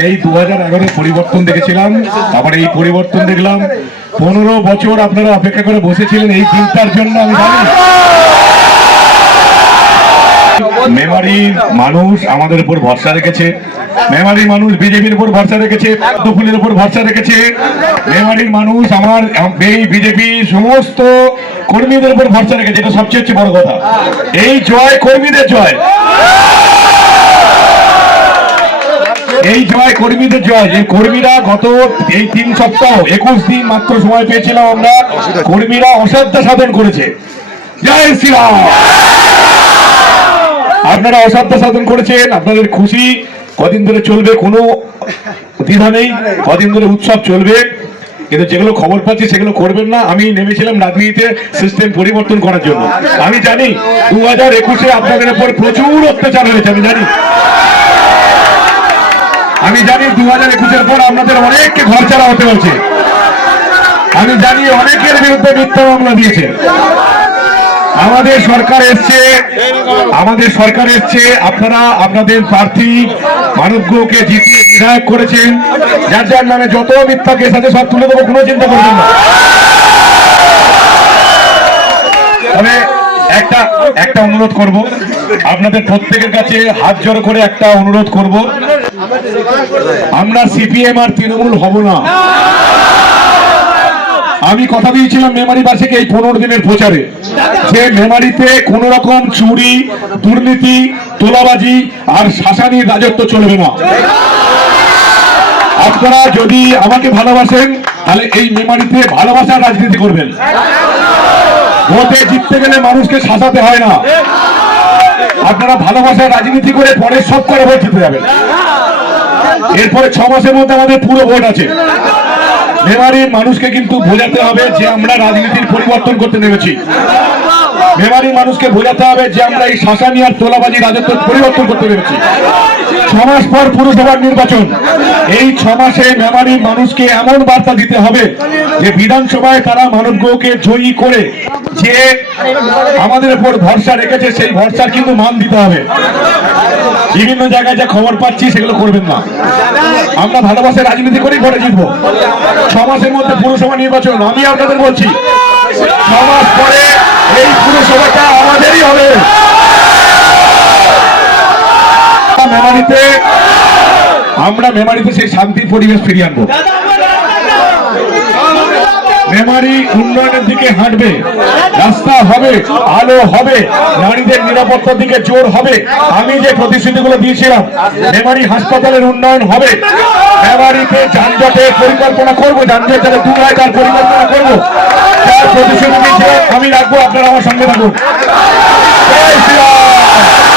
সেই 2011 পরিবর্তন দেখেছিলাম, আবার এই পরিবর্তন দেখলাম। 15 বছর আপনারা অপেক্ষা করে বসেছিলেন এই দিনটার জন্য। আমি জানি মেমারির মানুষ আমাদের উপর ভরসা রেখেছে, মেমারির মানুষ বিজেপির উপর ভরসা রেখেছে, ফুলের উপর ভরসা রেখেছে। মেমারির মানুষ আমার এই বিজেপি সমস্ত কর্মীদের উপর ভরসা রেখেছে। এটা সবচেয়ে বড় কথা। এই জয় কর্মীদের জয়, এই জয় কর্মীদের জয়। যে কর্মীরা গত এই 3 সপ্তাহ 21 দিন মাত্র সময় পেয়েছিলাম আমরা, কর্মীরা অসাধ্য সাধন করেছে। জয় শ্রীরাম। আপনারা অসাধ্য সাধন করেছেন, আপনাদের খুশি কদিন ধরে চলবে, কোনো দ্বিধা নেই, কদিন ধরে উৎসব চলবে। কিন্তু যেগুলো খবর পাচ্ছি সেগুলো করবেন না। আমি নেমেছিলাম রাজনীতিতে সিস্টেম পরিবর্তন করার জন্য। আমি জানি 2021-এ আপনাদের উপর প্রচুর অত্যাচার হয়েছে। আমি জানি 2021-এর পর আপনাদের অনেককে ঘর ছাড়া হতে হয়েছে। আমি জানি অনেকের বিরুদ্ধে মিথ্যা মামলা দিয়েছে। আমাদের সরকার এসছে, আপনারা আপনাদের প্রার্থী মানবকে জিতিয়ে বিধায়ক করেছেন। যার যার নামে যত মিথ্যা কেস আছে সব তুলে দেবো, কোনো চিন্তা করবেন না। তবে একটা অনুরোধ করব, আপনাদের প্রত্যেকের কাছে হাত জড়ো করে একটা অনুরোধ করব, আমরা সিপিএম আর তৃণমূল হব না। আমি কথা দিয়েছিলাম মেমারিবাসীকে এই 15 দিনের প্রচারে, যে মেমারিতে কোন রকম চুরি, দুর্নীতি, তোলাবাজি আর শাসানির রাজত্ব চলবে না। আপনারা যদি আমাকে ভালোবাসেন তাহলে এই মেমারিতে ভালোবাসার রাজনীতি করবেন। ভোটে জিততে গেলে মানুষকে শাসাতে হয় না। আপনারা ভালোবাসার রাজনীতি করে পরে সব করে ভোট জিতে যাবেন। এরপরে 6 মাসের মধ্যে আমাদের পুরো ভোট আছে। মেমারির মানুষকে কিন্তু বোঝাতে হবে যে আমরা রাজনীতির পরিবর্তন করতে নেমেছি। মেমারির মানুষকে বোঝাতে হবে যে আমরা এই শাসানি আর তোলাবাজি রাজত্ব পরিবর্তন করতে নেমেছি। 6 মাস পর পুরসভার নির্বাচন। এই 6 মাসে মেমারির মানুষকে এমন বার্তা দিতে হবে যে বিধানসভায় তারা মানবকে জয়ী করে যে আমাদের উপর ভরসা রেখেছে, সেই ভরসার কিন্তু মান দিতে হবে। বিভিন্ন জায়গায় যা খবর পাচ্ছি সেগুলো করবেন না। আমরা ভালোবাসে রাজনীতি করেই ভোটে জিতবো। 6 মাসের মধ্যে পুরসভা নির্বাচন। আমি আপনাদের বলছি 6 মাস পরে এই পুরসভাটা আমাদেরই হবে। আমরা মেমারিতে সেই শান্তির পরিবেশ ফিরিয়ে আনবো। মেমারি উন্নয়নের দিকে হাঁটবে, রাস্তা হবে, আলো হবে, নারীদের নিরাপত্তার দিকে জোর হবে। আমি যে প্রতিশ্রুতিগুলো দিয়েছিলাম, মেমারি হাসপাতালের উন্নয়ন হবে, মেমারিতে যানজটের পরিকল্পনা করবো, যানজটের দুর্ঘটনার পরিকল্পনা করবো। যার প্রতিশ্রুতি দিয়েছিলাম আমি রাখবো। আপনারা আমার সঙ্গে থাকুন। জয় শ্রীরাম।